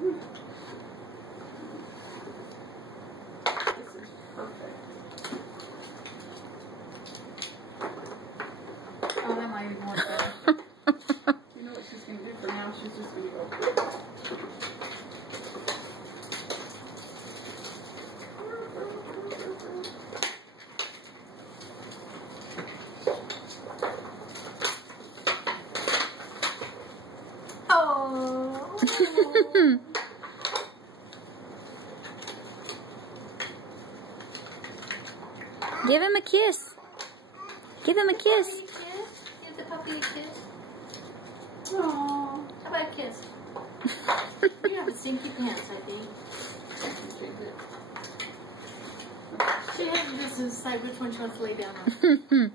This is perfect. Oh, that might be more better. You know what she's going to do for now? She's just going to go. Oh. Give him a kiss. Give him a kiss. Give the puppy a kiss. Aww. How about a kiss? You have stinky pants, I think. She has to just decide which one she wants to lay down on.